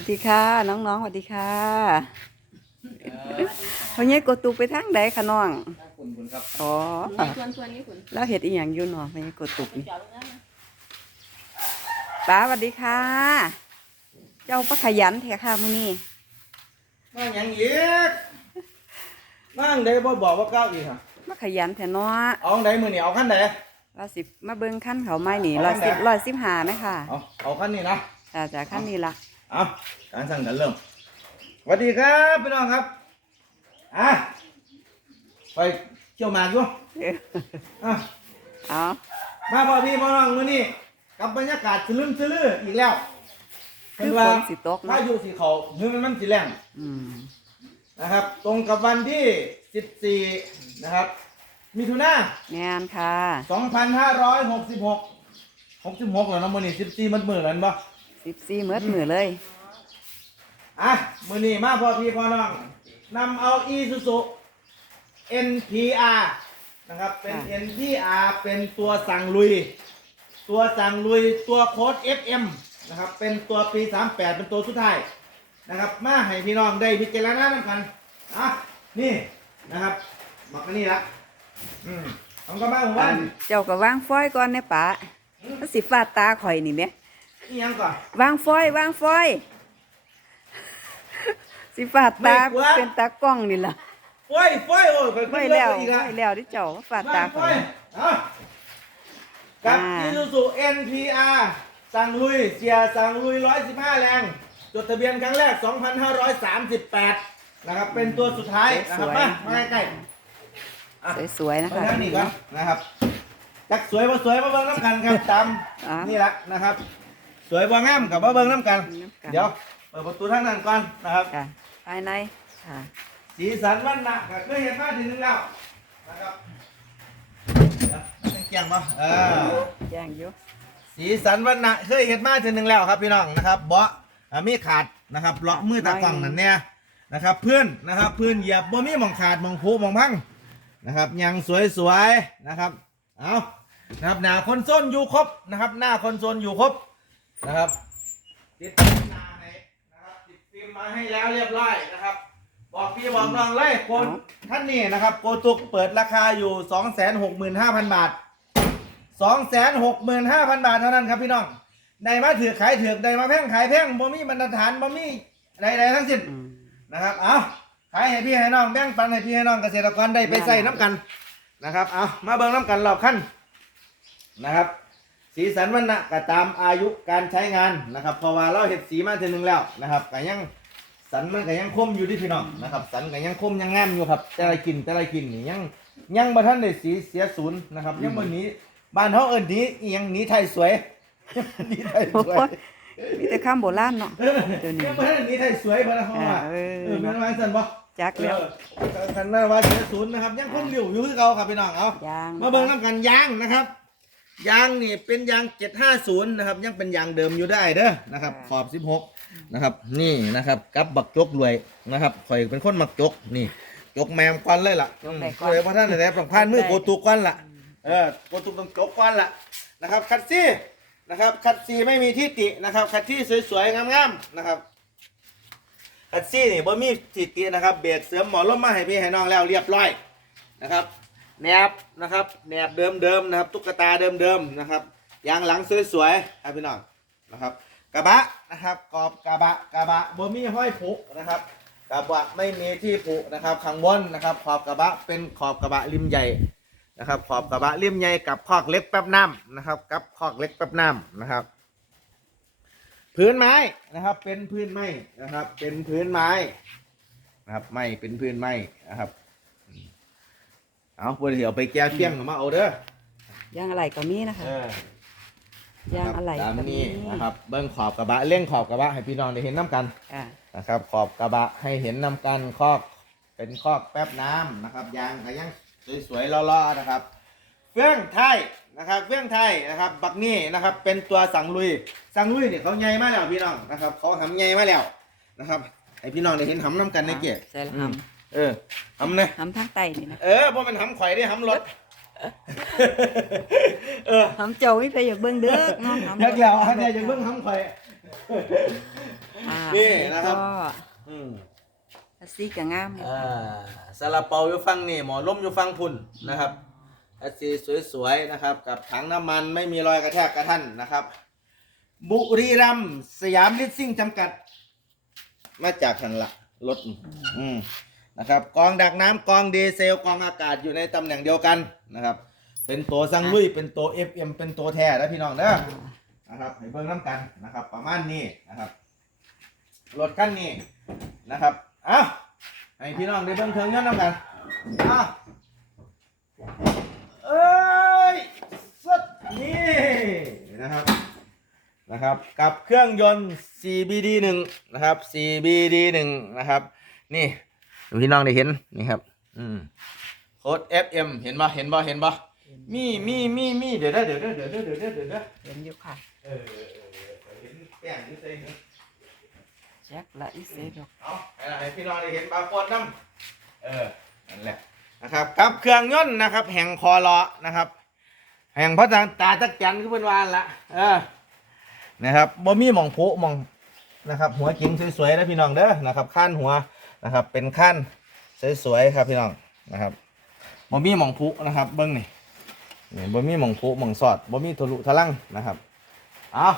วัสดีค่ะ น้องๆสวัสดีค่ะเขาเนี่ยกดตุกไปทางใดคะน้องคุณคุณครับอ๋อส่วนส่วนนี้คุณแล้วเห็ดอีหยังอยู่เนาะเขาเนี่ยกดตุกนี่จอดลงนะป้าสวัสดีค่ะ เจ้าปะขยันแท้ค่ะมื้อนี้มาอย่างอีกนั่งได้บ่บอกว่าเก้าอีกฮะมาขยันแท้เนาะเอาไหนมือนี่เอาขั้นไหนว่าสิมาเบิ่งขั้นเขาไม้นี่เอาร้อยขั้สินบไหนร้อยสิบห้าไหมค่ะ เอาเอาขั้นนี้นะจ้าจ้าขั้นนี้ล่ะ เอาการสั่งกันเริ่มสวัสดีครับพี่น้องครับอะไปเที่ยวหมากอยู่เอออะเอามาพ่อพี่พ่อน้องมื้อนี้กับบรรยากาศสลืมสลืออีกแล้วคือฝนสิตกพาเนาะยุสีเขาเฮือมันมันสีแรงอืมนะครับ ตรงกับวันที่ 14 นะครับ มิถุนาแม่นค่ะ 2566 66แล้วเนาะมื้อนี้14มันมื้อแล้วบ่ สิบสี่เมือดมือเลย อะมื้อนี้มาพ่อพี่พ่อน้องนำเอา Isuzu NPR นะครับ เป็น NPR เป็นตัวสั่งลุย ตัวสั่งลุยตัวโค้ด FM นะครับ เป็นตัวปี 38 เป็นตัวสุดท้ายนะครับ มาให้พี่น้องได้พิจารณาน้ำกันอะนี่นะครับบักอันนี่ละอืมเอากระบ้าของอัวันนเจ้าก็วางฟอยก่อนเนี่ยป้ามันสิฟาดตาข่อยนี่แหม นี่ยังก่อน วางฟอยวางฟอย สิฟาดตาไม่กลัว เป็นตากล้องนี่ล่ะโอ้ยโอ้ยโอ้ยไปไม่เรื่แล้อวงอีกละไม่แล้วที่เจ้าฟาดตาโอ้ข่อยยเอากับอ่า Isuzu NPR สั่งลุยเสียสั่งลุย 115 แรง จดทะเบียนครั้งแรก 2538 นะครับ เป็นตัวสุดท้ายนะครับมามาใกล้ๆ อะ สวยๆนะมาคะ ทางนี้ก่อนนะครับจักสวยบ่สวยมาเบิ่งน้ำกันครับตามอ่านี่แหละนะครับ สวยบ่งามกับมาเบิ่งน้ำกัน น้ำกัน เดี๋ยวเปิดประตูทางนั้นก่อนนะครับ ค่ะภายในค่ะ สีสันวันหนักก็เคยเห็นมาทีนึงแล้วนะครับเดี๋ยวให้เกียงบ่เออย่างอยู่สีสันวันหนักเคยเห็นมาทีนึงแล้วครับพี่น้องนะครับเบาะอ่ามีขาดนะครับเลาะมือตากล้องนั่นเนี่ยนะครับ เพื่อนนะครับเพื่อนเหยียบบ่มีหมองขาดหมองผุหมองพังนะครับยังสวยๆนะครับเอานะครับหน้าคอนโซลอยู่ครบนะครับ หน้าคอนโซลอยู่ครบ นะครับติดหน้าไหนนะครับติดฟิล์มมาให้แล้วเรียบร้อยนะครับ บอกพี่บอกน้องเลยโกนท่านนี่นะครับโกตุกเปิดราคาอยู่265,000บาท265,000บาทเท่านั้นครับพี่น้องในมาถือขายถือในมาแพงขายแพงบ่มีบรรทัดฐานบ่มีใดๆทั้งสิ้นอืมนะครับเอาขายให้พี่ให้น้องแบ่งปันให้พี่ให้น้องเกษตรกรได้ไปใส่น้ำกันนะครับเอามาเบิ่งน้ำกันรอบขั้นนะครับ สีสันวันนะก็ตามอายุการใช้งานนะครับเพราะว่าเราเห็ดสีมาทีหนึงแล้วนะครับก็ยังสันมันก็ยังคมอยู่ที่พี่น้องนะครับ สันก็ยังคมยังงามอยู่ครับ แต่ละกินแต่ละกินนี่ยังยังบ่ทันได้สีเสียศูนย์นะครับยังบ่หนี้บ้านเฮาเอิ้นหนี้อีหยังหนีไทยสวย หนีไทยโอ้สวยยมีแต่ข้ามโบราณเนาะเออเดี๋ยวนี้ ยังบ่ทันได้หนีไทยสวยบ่นะเฮาว่าเออเออแม่นว่าซั่นบ่ จักแล้ว เออคันนั้นว่าเสียศูนย์นะครับ ยังคงอยู่อยู่คือเก่าครับพี่น้องเอายาง มาเบิ่งน้ำกันยางนะครับ ยางนี่เป็นยาง 750 นะครับ ยังเป็นยางเดิมอยู่ได้เด้อนะครับ ขอบ 16 นะครับ นี่นะครับกับบักจกรวยนะครับข่อยเป็นคนมักจกนี่ จกแมมควันเลยล่ะอืมเลยเพราะท่านไหนต้องผ่านมือโกตุกควันล่ะเออโกตุกต้องจกควันล่ะนะครับ คัดซี่นะครับ คัดซี่ไม่มีที่ตินะครับ คัดที่สวยๆงามๆนะครับ คัดซี่นี่บ่มีที่ตินะครับ เบรกเสริมหมอลมมาให้พี่ให้น้องแล้วเรียบร้อยนะครับ แนบนะครับแนบเดิมๆนะครับ ตุ๊กตาเดิมๆนะครับยางหลังสวยๆครับพี่น้องนะครับ กระบะนะครับกรอบกระบะกระบะบ่มีห้อยผุนะครับกระบะไม่มีที่ผุนะครับข้างบนนะครับ ขอบกระบะเป็นขอบกระบะริมใหญ่นะครับขอบกระบะริมใหญ่กับคอกเล็กแป๊บน้ำนะครับกับคอกเล็กแป๊บน้ำนะครับ พื้นไม้นะครับ เป็นพื้นไม้นะครับ เป็นพื้นไม้นะครับ ไม้เป็นพื้นไม้นะครับ เอาเพื่อที่เอาไปแก้เที่ยงมาเอาเด้อยางอะไรก็มีนะคะเออยางอะไรตามก็มีนี้นะครับ เบิ้งขอบกระบะเล่งขอบกระบะให้พี่น้องได้เห็นน้ำกันอ่านะครับ ขอบกระบะให้เห็นน้ำกันคอกเป็นคอกแป๊บน้ำนะครับ ยางก็ยังสวยๆล่อๆนะครับ เฟื่องไทยนะครับเฟื่องไทยนะครับ บักนี่นะครับ เป็นตัวสังลุย สังลุยเนี่ยเขาใหญ่มาแล้วพี่น้องนะครับ เขาหำใหญ่มาแล้วนะครับให้พี่น้องได้เห็นหำน้ำกันในเกียรใส่ละอืหม เออหำเนี่ยำหำทางไตนี่นะเออเพราะมันหำข่อยได้หำรถเออหำเจ้าไม่ไปอยากเบิ่งเด้อน้องหำอยากแล้วอันเนี้ยอยากเบิ่งหำข่อยอ่านี่นะครับก็อืมอาซีกับงามเลยอ่าซาลาเปาอยู่ฟังนี่หมอล้มอยู่ฟังพุ่นนะครับอาซีสวยๆนะครับ กับถังน้ำมันไม่มีรอยกระแทกกระทันนะครับ บุรีรัมย์สยามลิสซิ่งจำกัด มาจากทันละรถ อืม นะครับกองดักน้ำกองดีเซลกองอากาศอยู่ในตำแหน่งเดียวกันนะครับ เป็นตัวซังลุยเป็นตัว FM เป็นตัวแท้นะพี่น้องเด้อนะครับให้เบิ่งน้ำกันนะครับ ประมาณนี้นะครับรถคันนี้นะครับเอ้าให้พี่น้องได้เบิ่งเครื่องยนต์น้ำกันเอ้าเอ้ยสุดนี่นะครับนะครับ กับเครื่องยนต์ CBD 1นะครับ CBD 1นะครับ นี่ พี่น้องได้เห็นนี่ครับ อืมโค้ด FM เห็นบ่เห็นบ่เห็นบ่มีมีมีมีเดี๋ยวนะเดี๋ยวนะเดี๋ยวนะเดี๋ยวนะเดี๋ยวนะเห็นอยู่ค่ะเออเออเออเออเห็นแป้งอยู่ใส่เนี่ยแจ็คละอีเซดอกเอาให้ล่ะให้พี่น้องได้เห็นบาร์โค้ดน้ำเออนั่นแหละนะครับกับเครื่องยนต์นะครับ แห่งคอล้อนะครับ แห่งพระจันทร์ตาจักจันคือเป็นวานละเออนะครับบ่มีหมองโผหมองนะครับ หัวกิ้งสวยๆนะพี่น้องเด้อนะครับข้านหัว นะครับ เป็นขั้นสวยๆครับพี่น้องนะครับบ่มีหมองพุนะครับ เบิ้งนี่นี่บ่มีหมองพุหมองสอดบ่มีทะลุทะลังนะครับเอา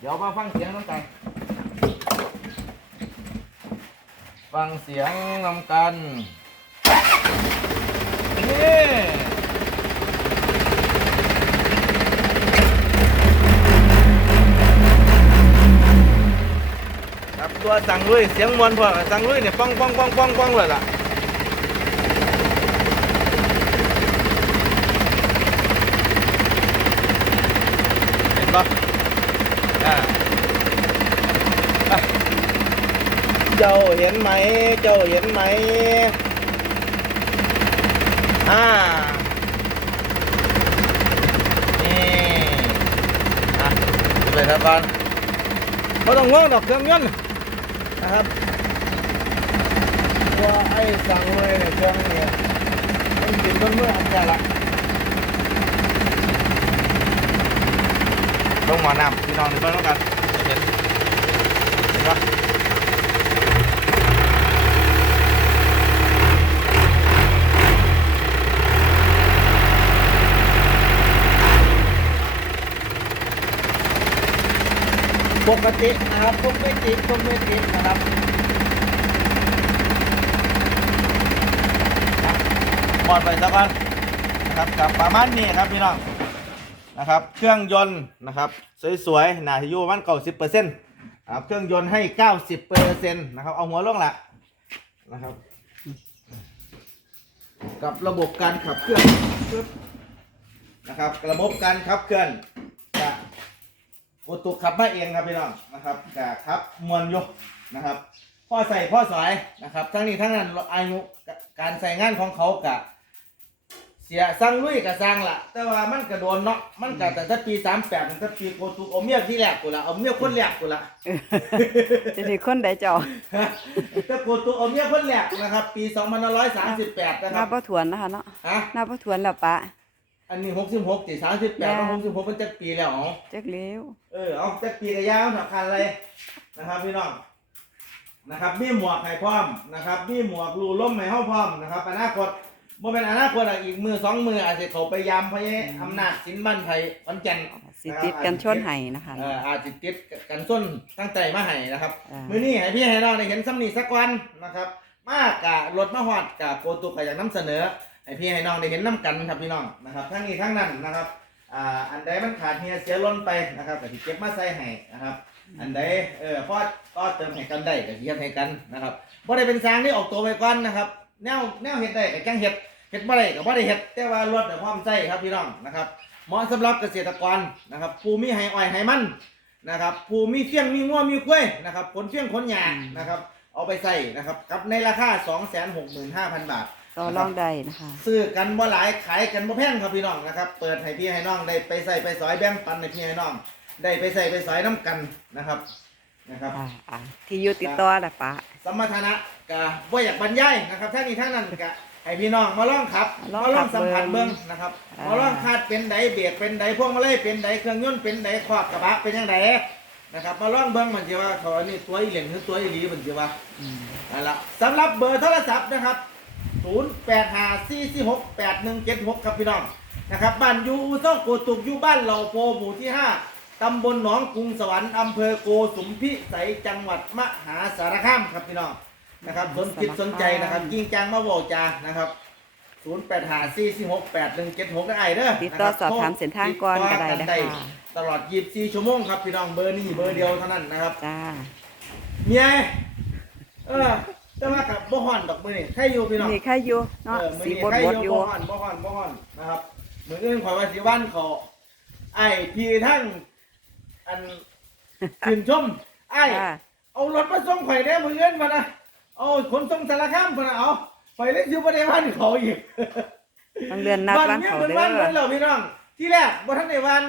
เดี๋ยวมาฟังเสียงน้ำกันฟังเสียงน้ำกันนี่ ครับตัวสั่งลุยเสียงมวลพวกสั่งลุยเนี่ยป้องป้องป้องป้องป้องเลยล่ะเห็นปะอ่าอะเจ้าเห็นไหม เจ้าเห็นไหมอ่านี่อะดูเลยครับก่อนไม่ต้องง่วงดอกเครื่องยนต์ นะครับตัวไอ้สั่งเลยเนี่ยเครื่องเนี่ยมันกินต้นเมื่ออันแต่ละต้องหมอน้ำพี่น้องในเบื้องต้นกันเห็นเห็นปะ ปกตินะครับพวกไม่ติดพวกไม่ติดนะครับอะหมดไปสักวันนะครับกับประมาณนี้ครับพี่น้องนะครับ เครื่องยนต์นะครับ สวยๆหนาที่อยู่ประมันเก้าสิบเปอร์เซ็นต์ครับเครื่องยนต์ให้เก้าสิบเปอร์เซ็นต์นะครับ เอาหัวลงละนะครับ กับระบบการขับเคลื่อนนะครับ ระบบการขับเคลื่อน จะโอตุขับมาเองครับพี่น้องนะครับกะครับมวลยกนะครับพ่อใส่พ่อสอยนะครับ ทั้งนี้ทั้งนั้นอายุการใส่งานของเขากะเสียสร้างลุยกับสร้างละแต่ว่ามันกระโดนเนาะมันกะแต่ถ้าปีสามแปดถ้าปีโกตุเอาเมียที่แรกกูละเอาเมียคนแรกกูละจะได้คนใดเจ้าถ้าโกตุเอาเมียคนแรกนะครับ ปีสองพันร้อยสามสิบแปดนะหครัน้าบบ่ถวนนะคะเนาะฮะหน้าบ่ถวนแล้วปะ อันนี้หกสิบหกจีสามสิบแปดแม่หกสิบหกมันจะปีแล้วเหรอจักเลี้ยวเออเอาจักปีกระยาวสำคัญเลยนะครับพี่น้องนะครับมีหมวกให้พร้อมนะครับมีหมวกรูล่มให้เฮาพร้อมนะครับอนาคตบ่เป็นอนาคตอะอีกมือสองมืออาจจะเขาไปยามพระอำนาจสินบันไทยขอนแก่นสิติดกันชนไห้นะคะเอ่ออาจจะติดกันส้นตั้งใจมาให้นะครับอ่ามือนี้ให้พี่ให้น้องได้เห็นซ้ำนี่สักวันนะครับ มากกะรถมาฮอดกะโกตุกะอยากนำเสนอ ให้พี่ให้น้องได้เห็นน้ำกันครับพี่น้องนะครับทั้งนี้ทั้งนั้นนะครับอ่าอันใดมันขาดเฮียเสียล้นไปนะครับก็สิเก็บมาใส่ให้นะครับ อันใดเออพอดก็เติมให้กันได้ก็สิเฮ็ดให้กันนะครับบ่ได้เป็นสร้างที่ออกตัวไปก่อนนะครับ แนวแนวเฮ็ดได้ก็จังเฮ็ดเฮ็ดบ่ได้ก็บ่ได้เฮ็ดแต่ว่ารถน่ะพร้อมใช้ครับพี่น้องนะครับเหมาะสำหรับเกษตรกรนะครับผู้มีให้อ้อยให้มันนะครับผู้มีเฟี้ยงมีงัวมีกล้วยนะครับขนเฟี้ยงขนหญ้านะครับ เอาไปใส่นะครับกับในราคา 265,000 บาท ต่อรองได้นะคะ ซื้อกันบ่หลายขายกันบ่แพงครับพี่น้องนะครับ เปิดให้พี่ให้น้องได้ไปใส่ไปสอยแบ่งปันให้พี่ให้น้อง ได้ไปใส่ไปสอยน้ำกันนะครับนะครับอ่าอ่าที่อยู่ติดต่อแหละปะสมรรถนะกะบ่อยากบรรยายนะครับท่านี้ท่านั้นกะให้พี่น้องมาลองขับลองมาลองขับสัมผัสเบิ่เบิ่งงนะครับอ่ามมาลองคาดเป็นไดเบรกเป็นไดพวงมาลัยเป็นไดเครื่องยนต์เป็นไดขอบกระบะเป็นยังไงนะครับมาลองเบิ้งมันจะว่าเขาอันนี้ตัวอีเหล่งหรือตัวอีหลีมันจะว่าอืมเอาละสำหรับเบอร์โทรศัพท์นะครับ 0 8 5 4 4 6 8 1 7 6ครับพี่น้องนะครับบ้านอยูซ่องโกตุกอยู่บ้านเหล่าโพหมู่ที่5ตำบลหนองกรุงสวรรค์อำเภอโกสุมพิสัยจังหวัดมหาสารคามครับพี่น้องนะครับสนจิตสนใจนะครับยิ่งจังมาบอกจานะครับ0 8 5 4 4 6 8 1 7 6ได้ไอเด้อติดต่อนะครับสอบถามเส้นทางก่อนก็ได้ตินะต่อคะตลอด24ชั่วโมงครับพี่น้องเบอร์นี้เบอร์เดียวเท่านั้นนะครับจ้าเมียเออ แต่ว่ากับบ่ฮ้อนดอกมื้อนี่ใครอยู่พี่น้องนี่ใครอยู่เนาะเออมื้อสีนี้บดใครบดออยู่ยู่บ่ฮ้อนบ่ฮ้อนบ่ฮ้อนนะครับมื้ออื่นข่อยว่าสิวันเขาไอ้พี่ทั้งอันชื่นชมไอ้จ้าเอารถมาส่งข่อยได้มื้ออื่นมานะเอาขนส่งสารคามพุ่นน่ะเอาข่อยเลยสิบ่ได้วันเขาอีกต้องเดือนนัดวันเขาเพิ่นเด้วันเพิ่นอแล้วพี่น้อง ที่แรกบ่ทันได้วัน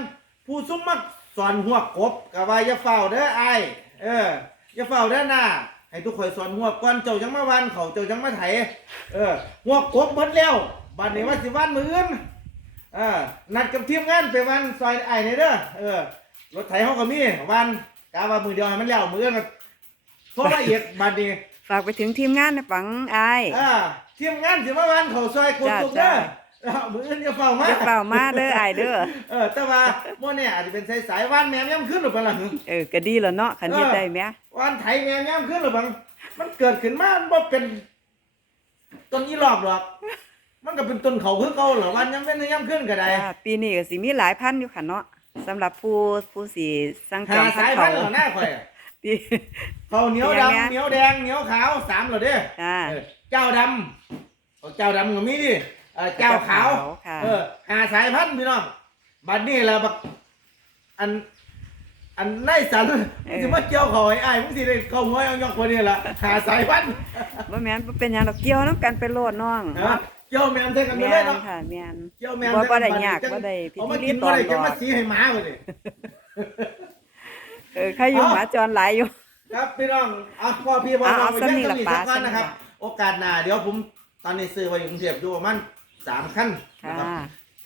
ผู้ซุ่มมักสอนหัวกบก็ว่าอย่าเฝ้าเด้อไอ้ายเอออย่าเฝ้าเด้อหน้า ให้ทุกคนสอนหัวกก่อนเจ้าจังมาวันเขาเจ้าจังมาไถเออหัวกบเบิดแล้วบัดนี้ว่าสิวันมื้ออื่นเออนัดกับทีมงานไปวันซอยไอ้ายนี่เด้อเออรถไถเฮาก็มีวันกะว่ามื้อเดียวให้มันแล้วมื้ออื่นก็โทรละเอียดบัดนี้ฝากไปถึงทีมงานนะปังอายอ่าทีมงานสิมาวันเขาซอยกุตุกเด้อจ้าแล้วมื้ออื่นอย่าเฝ้ามาจะเป่ามาเด้ออายเด้อ เออ แต่ว่าโมเนี่ยอาจจะเป็นสายสายๆว่านแมมย่ำขึ้นหรือเปล่าเออ ก็ดีแล้วเนาะคันเฮ็ดได้แหม ว่านไถแมมย่ำขึ้นหรือเปล่ามันเกิดขึ้นมามันบ่เป็นต้นยี่หลอกหรอก มันก็เป็นต้นเขาคือเก่าเหรอวันย่ำเป็นย่ำขึ้นก็ได้จ้าปีนี้ก็สิมีหลายพันอยู่ค่ะเนาะสำหรับผู้ผู้สิสั่งจหาองพัสานยเขาพันธุ์เหรอหน้าข่อยอะปีเขาเหนียวเป็นยังไงดำเหนียวแดงเหนียวขาวสามเหรอเด้อจ้า เออเจ้าดำเอาเจ้าดำก็มีดิเออเจ้าขาว ค่ะ เออหาสายพันธุ์พี่น้องบัดนี้แหละบักอัน อันในสันมึงสิมาเกี่ยวเขาไอ้ไอ้ายมึงสิได้เข้าหัวเอายอกคนนี้ละหาสายพันธุ์บ่แม่นบ่เป็นหยังดอกเกี่ยวนํกันไปโลดน้องนะเกี่ยวแมมใส่กันไปแม่เลยนเนาะค่ะแม่น เกี่ยวแมมบ่ใส่บ่กันได้บัยากจังบ่ได้พิเอาธีมารีกินตบ่อนได้ดจะอกมาสีให้หมาเลยเออใครอยู่หมาจรหลายอยู่ ครับพี่น้องเอาพ่อพี่พ่อเอาน้องเอาไปซ้ำนี่เยี่ยมล่ะสักนิดสักป๋าวันนะครับซ้ำนี่ล่ะโอกาสหน้าเดี๋ยวผมตอนนี้ซื้อไว้อยู่กรุงเทพอยู่ประมาณสามขั้นนะคค่ะรับ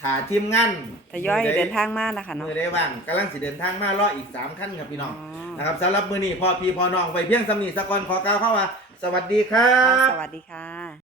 ถ่าทีมงานทยอยมืใเดินทางมานะคะเนาะมือได้ว่างกำลังสิเดินทางมารออีกสามขั้นครับพี่น้องอ๋อนะครับสำหรับมือนี้พอพี่พอน้องไปเพียงสำนีสกอนขอกล่าวเข้ามาสวัสดีครัค่ะบสวัสดีค่ะ